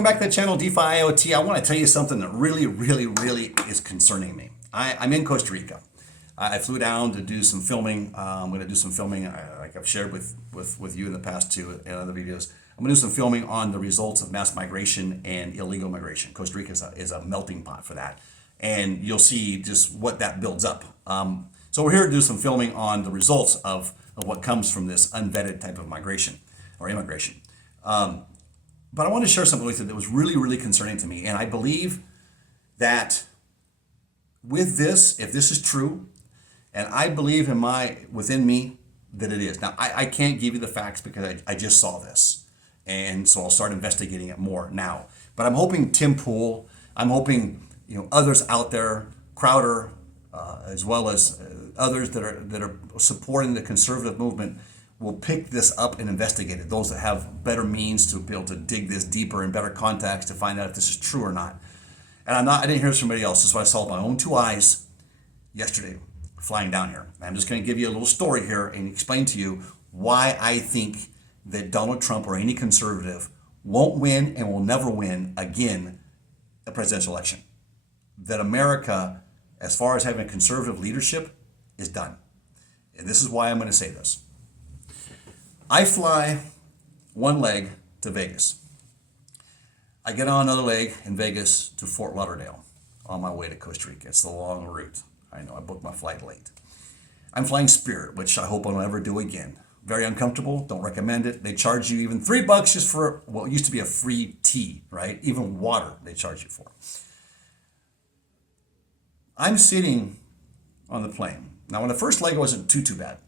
Welcome back to the channel, DeFi I want to tell you something that really is concerning me. I'm in Costa Rica. I flew down to do some filming. I'm going to do some filming, like I've shared with you in the past too, in other videos. I'm going to do some filming on the results of mass migration and illegal migration. Costa Rica is a melting pot for that. And you'll see just what that builds up. So we're here to do some filming on the results of what comes from this unvetted type of migration or immigration. But I want to share something with you that was really concerning to me. And I believe that with this, if this is true, and I believe within me that it is. Now, I can't give you the facts because I just saw this. And so I'll start investigating it more now. But I'm hoping Tim Pool, I'm hoping others out there, Crowder, as well as others that are supporting the conservative movement, will pick this up and investigate it. Those that have better means to be able to dig this deeper in better context to find out if this is true or not. And I didn't hear this from anybody else. This is what I saw with my own two eyes yesterday flying down here. I'm just going to give you a little story here and explain to you why I think that Donald Trump or any conservative won't win and will never win again a presidential election. That America, as far as having a conservative leadership, is done. And this is why I'm going to say this. I fly one leg to Vegas. I get on another leg in Vegas to Fort Lauderdale on my way to Costa Rica. It's the long route. I know, I booked my flight late. I'm flying Spirit, which I hope I don't ever do again. Very uncomfortable, don't recommend it. They charge you even $3 just for what used to be a free tea, right? Even water they charge you for. I'm sitting on the plane. Now, on the first leg, it wasn't too bad.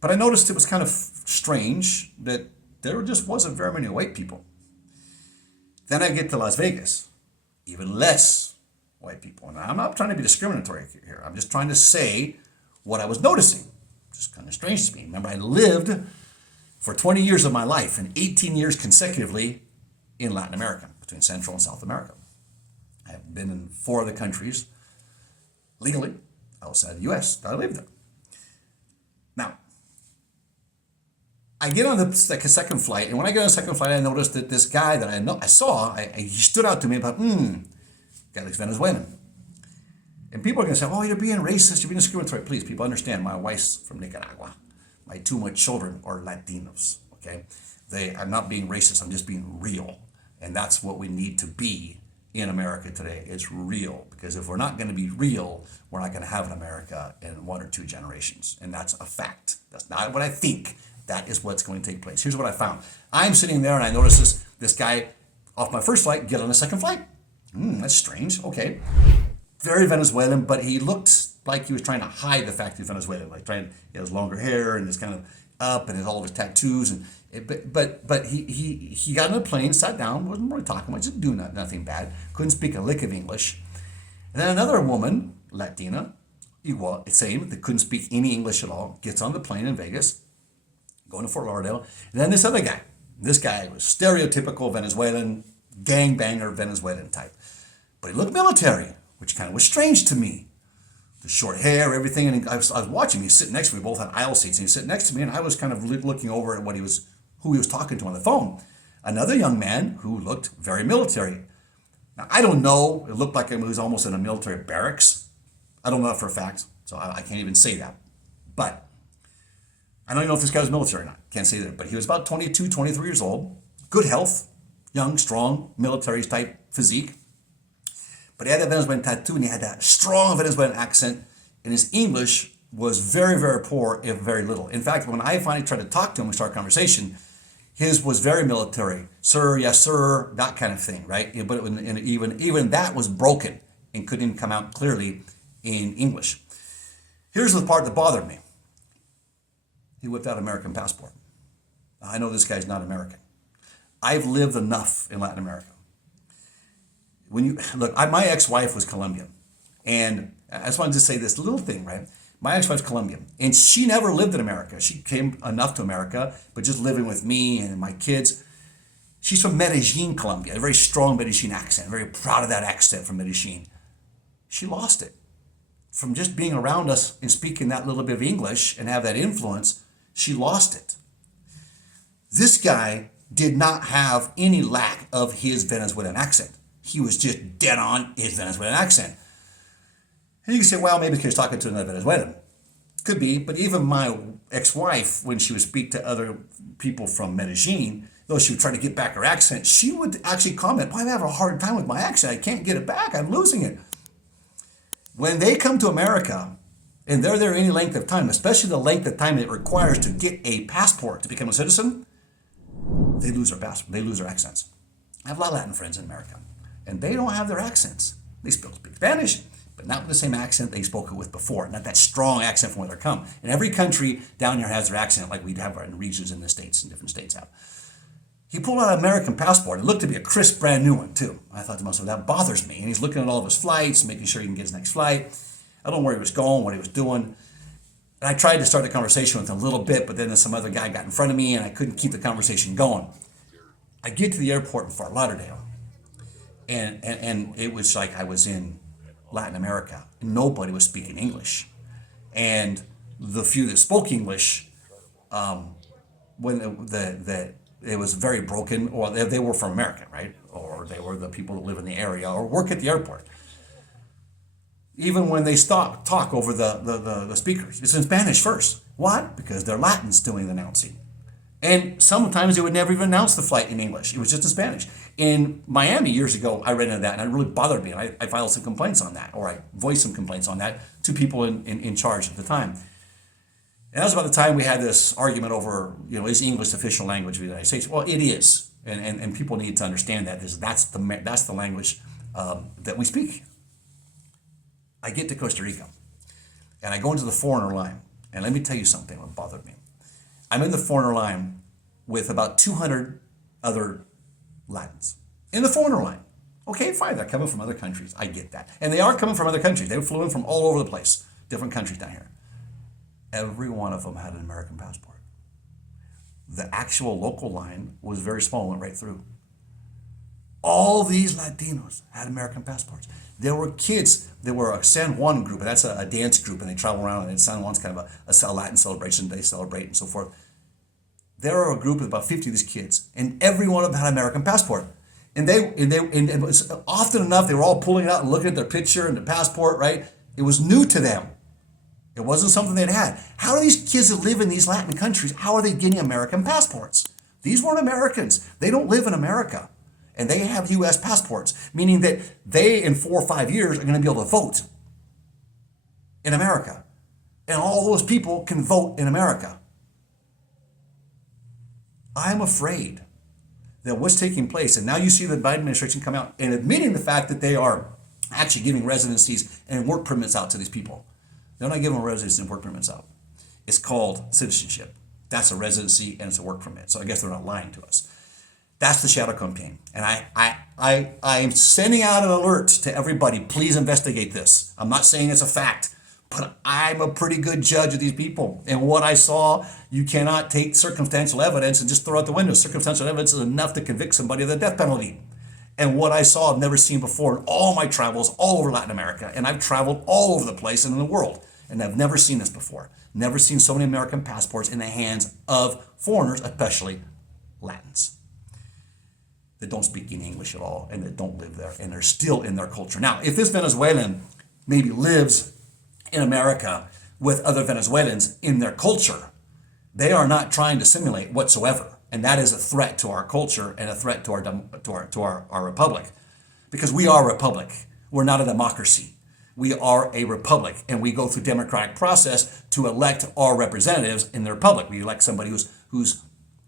But I noticed it was kind of strange that there just wasn't very many white people. Then I get to Las Vegas, even less white people. And I'm not trying to be discriminatory here. I'm just trying to say what I was noticing. Just kind of strange to me. Remember, I lived for 20 years of my life and 18 years consecutively in Latin America, between Central and South America. I have been in 4 other countries legally outside the U.S. that I lived in. Now, I get on the second flight, and when I get on the second flight, I noticed that this guy that I saw, he stood out to me about, guy looks Venezuelan. And people are going to say, oh, you're being racist, you're being discriminatory. Please, people understand, my wife's from Nicaragua. My 2 of my children are Latinos, okay? I'm not being racist, I'm just being real. And that's what we need to be in America today. It's real, because if we're not going to be real, we're not going to have an America in 1 or 2 generations. And that's a fact. That's not what I think. That is what's going to take place. Here's what I found. I'm sitting there and I notice this guy off my first flight get on a second flight. That's strange. Okay. Very Venezuelan, but he looked like he was trying to hide the fact he's Venezuelan. Like he has longer hair and is kind of up and has all of his tattoos. But he got on the plane, sat down, wasn't really talking much, just doing nothing bad. Couldn't speak a lick of English. And then another woman, Latina, same, that couldn't speak any English at all, gets on the plane in Vegas, going to Fort Lauderdale. And then this other guy. This guy was stereotypical Venezuelan, gangbanger Venezuelan type. But he looked military, which kind of was strange to me. The short hair, everything. And I was watching him. He's sitting next to me. We both had aisle seats. And he's sitting next to me. And I was kind of looking over at who he was talking to on the phone. Another young man who looked very military. Now, I don't know. It looked like he was almost in a military barracks. I don't know that for a fact. So I can't even say that. But I don't even know if this guy was military or not. Can't say that. But he was about 22, 23 years old. Good health. Young, strong, military type physique. But he had that Venezuelan tattoo and he had that strong Venezuelan accent. And his English was very poor, if very little. In fact, when I finally tried to talk to him and start a conversation, his was very military. Sir, yes, sir, that kind of thing, right? But even that was broken and couldn't even come out clearly in English. Here's the part that bothered me. He whipped out an American passport. I know this guy's not American. I've lived enough in Latin America. My ex-wife was Colombian. And I just wanted to say this little thing, right? My ex-wife's Colombian. And she never lived in America. She came enough to America, but just living with me and my kids. She's from Medellin, Colombia. A very strong Medellin accent. Very proud of that accent from Medellin. She lost it. From just being around us and speaking that little bit of English and have that influence, she lost it. This guy did not have any lack of his Venezuelan accent. He was just dead on his Venezuelan accent. And you can say, well, maybe because he's talking to another Venezuelan. Could be, but even my ex-wife, when she would speak to other people from Medellin, though she would try to get back her accent, she would actually comment, well, I'm having a hard time with my accent. I can't get it back. I'm losing it. When they come to America, and they're there any length of time, especially the length of time it requires to get a passport to become a citizen, they lose their passport. They lose their accents. I have a lot of Latin friends in America, and they don't have their accents. They still speak Spanish, but not with the same accent they spoke it with before, not that strong accent from where they come. And every country down here has their accent, like we'd have in regions in the States, and different states have. He pulled out an American passport. It looked to be a crisp, brand new one, too. I thought to myself, that bothers me. And he's looking at all of his flights, making sure he can get his next flight. I don't know where he was going, what he was doing. And I tried to start the conversation with him a little bit, but then some other guy got in front of me, and I couldn't keep the conversation going. I get to the airport in Fort Lauderdale, and it was like I was in Latin America. Nobody was speaking English. And the few that spoke English, when it was very broken, or they were from America, right? Or they were the people that live in the area or work at the airport. Even when they talk over the speakers, it's in Spanish first. Why? Because they're Latins doing the announcing. And sometimes they would never even announce the flight in English. It was just in Spanish. In Miami years ago, I ran into that, and it really bothered me. And I filed some complaints on that, or I voiced some complaints on that to people in charge at the time. And that was about the time we had this argument over, is English the official language of the United States? Well, it is, and people need to understand that that's the language that we speak. I get to Costa Rica, and I go into the foreigner line, and let me tell you something that bothered me. I'm in the foreigner line with about 200 other Latins in the foreigner line. Okay, fine, they're coming from other countries. I get that, and they are coming from other countries. They flew in from all over the place, different countries down here. Every one of them had an American passport. The actual local line was very small, went right through. All these Latinos had American passports. There were kids. There were a San Juan group, and that's a dance group, and they travel around, and San Juan's kind of a Latin celebration. They celebrate and so forth. There were a group of about 50 of these kids, and every one of them had an American passport. And it was often enough, they were all pulling it out and looking at their picture and their passport, right? It was new to them. It wasn't something they'd had. How are these kids that live in these Latin countries, how are they getting American passports? These weren't Americans. They don't live in America. And they have U.S. passports, meaning that they, in 4 or 5 years, are going to be able to vote in America. And all those people can vote in America. I'm afraid that what's taking place, and now you see the Biden administration come out and admitting the fact that they are actually giving residencies and work permits out to these people. They're not giving residencies and work permits out. It's called citizenship. That's a residency and it's a work permit. So I guess they're not lying to us. That's the shadow campaign. And I am sending out an alert to everybody. Please investigate this. I'm not saying it's a fact, but I'm a pretty good judge of these people. And what I saw, you cannot take circumstantial evidence and just throw out the window. Circumstantial evidence is enough to convict somebody of the death penalty. And what I saw, I've never seen before in all my travels all over Latin America. And I've traveled all over the place and in the world. And I've never seen this before. Never seen so many American passports in the hands of foreigners, especially Latins, that don't speak any English at all and that don't live there. And they're still in their culture. Now, if this Venezuelan maybe lives in America with other Venezuelans in their culture, they are not trying to simulate whatsoever. And that is a threat to our culture and a threat to our republic. Because we are a republic. We're not a democracy. We are a republic, and we go through democratic process to elect our representatives in the republic. We elect somebody who's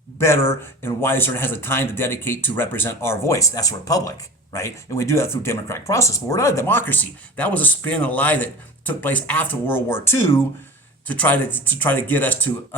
better and wiser and has the time to dedicate to represent our voice. That's a republic, right? And we do that through democratic process. But we're not a democracy. That was a spin, a lie that took place after World War II to try to get us to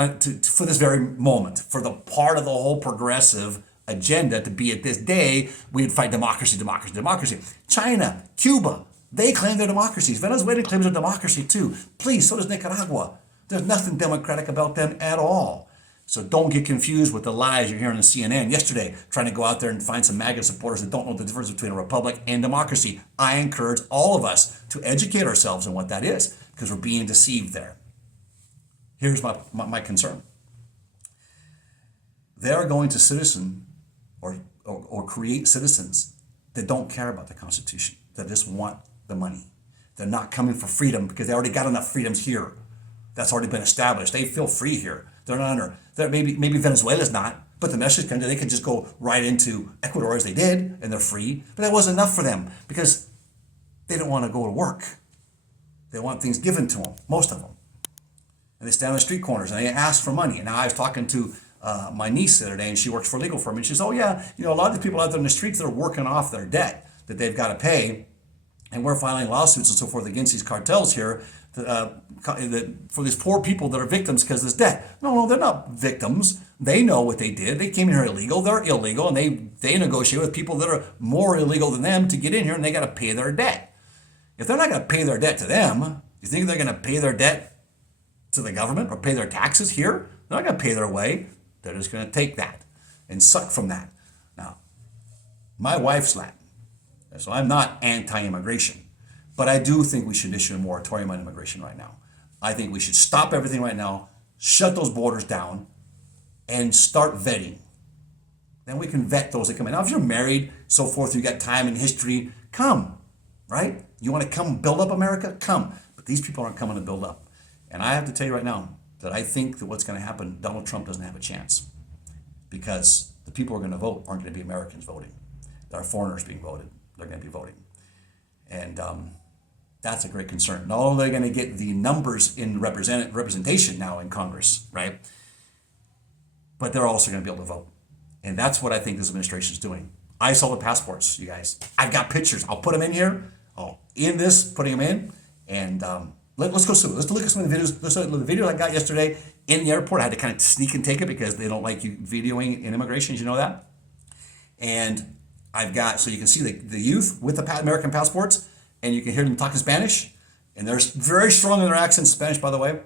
for this very moment, for the part of the whole progressive agenda to be at this day, we'd fight democracy, democracy, democracy. China, Cuba, they claim their democracies. Venezuela claims their democracy too. Please, so does Nicaragua. There's nothing democratic about them at all. So don't get confused with the lies you're hearing on CNN yesterday, trying to go out there and find some MAGA supporters that don't know the difference between a republic and democracy. I encourage all of us to educate ourselves on what that is, because we're being deceived there. Here's my concern. They're going to citizen or create citizens that don't care about the Constitution, that just want the money. They're not coming for freedom because they already got enough freedoms here. That's already been established. They feel free here. They're not under, maybe Venezuela's not, but the Mexican country, they could just go right into Ecuador as they did, and they're free. But that wasn't enough for them because they don't want to go to work. They want things given to them, most of them. And they stand on the street corners and they ask for money. And now I was talking to my niece the other day, and she works for a legal firm, and she says, oh yeah, a lot of the people out there in the streets, they're working off their debt that they've got to pay, and we're filing lawsuits and so forth against these cartels here for these poor people that are victims because of this debt. No, they're not victims. They know what they did. They came in here illegal. They're illegal, and they negotiate with people that are more illegal than them to get in here, and they got to pay their debt. If they're not going to pay their debt to them, you think they're going to pay their debt to the government or pay their taxes here? They're not going to pay their way. They're just going to take that and suck from that. Now, my wife's Latin, so I'm not anti-immigration, but I do think we should issue a moratorium on immigration right now. I think we should stop everything right now, shut those borders down, and start vetting. Then we can vet those that come in. Now, if you're married, so forth, you got time and history, come, right? You want to come build up America? Come. But these people aren't coming to build up. And I have to tell you right now that I think that what's going to happen, Donald Trump doesn't have a chance because the people who are going to vote aren't going to be Americans voting. There are foreigners being voted. They're going to be voting. And that's a great concern. Not only are they going to get the numbers in representation now in Congress, right? But they're also going to be able to vote. And that's what I think this administration is doing. I saw the passports, you guys. I've got pictures. I'll put them in here. Putting them in. And let's go through. Let's look at some of the videos. Let's look at the video I got yesterday in the airport. I had to kind of sneak and take it because they don't like you videoing in immigration. You know that? And I've got, so you can see the youth with the American passports, and you can hear them talking Spanish. And they're very strong in their accents, Spanish, by the way.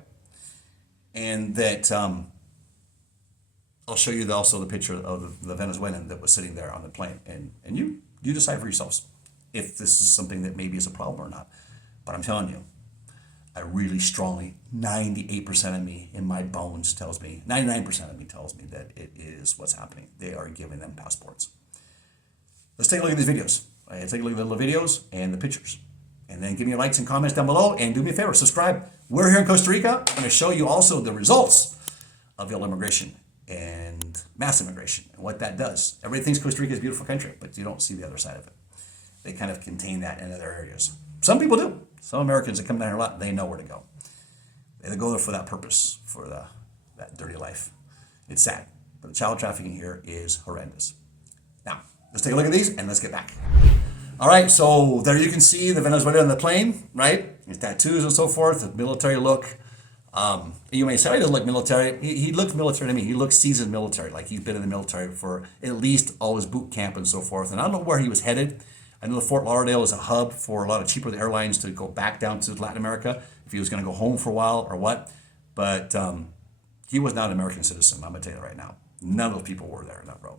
And that, I'll show you also the picture of the Venezuelan that was sitting there on the plane. And you decide for yourselves if this is something that maybe is a problem or not. But I'm telling you, I really strongly, 98% of me in my bones tells me, 99% of me tells me that it is what's happening. They are giving them passports. Let's take a look at these videos. Right, take a look at the videos and the pictures. And then give me your likes and comments down below. And do me a favor, subscribe. We're here in Costa Rica. I'm going to show you also the results of illegal immigration and mass immigration and what that does. Everybody thinks Costa Rica is a beautiful country, but you don't see the other side of it. They kind of contain that in other areas. Some people do. Some Americans that come down here a lot, they know where to go. They go there for that purpose, for that dirty life. It's sad, but the child trafficking here is horrendous. Now, let's take a look at these and let's get back. All right, so there you can see the Venezuelan on the plane, right? His tattoos and so forth, the military look. You may say, oh, he doesn't look military. He looks military to me. He looks seasoned military, like he's been in the military for at least all his boot camp and so forth. And I don't know where he was headed. I know Fort Lauderdale is a hub for a lot of cheaper airlines to go back down to Latin America if he was going to go home for a while or what. But he was not an American citizen, I'm going to tell you right now. None of those people were there in that row.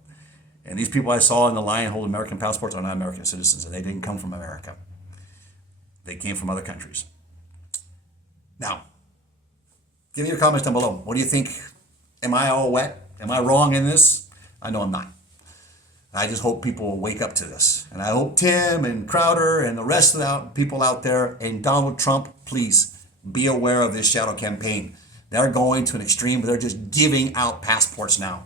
And these people I saw in the line holding American passports are not American citizens, and they didn't come from America. They came from other countries. Now, give me your comments down below. What do you think? Am I all wet? Am I wrong in this? I know I'm not. I just hope people will wake up to this. And I hope Tim and Crowder and the rest of the people out there and Donald Trump, please be aware of this shadow campaign. They're going to an extreme, but they're just giving out passports now.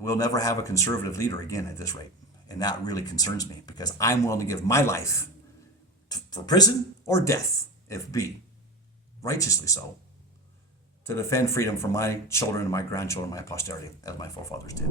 We'll never have a conservative leader again at this rate. And that really concerns me because I'm willing to give my life for prison or death, if be, righteously so, to defend freedom for my children and my grandchildren and my posterity, as my forefathers did.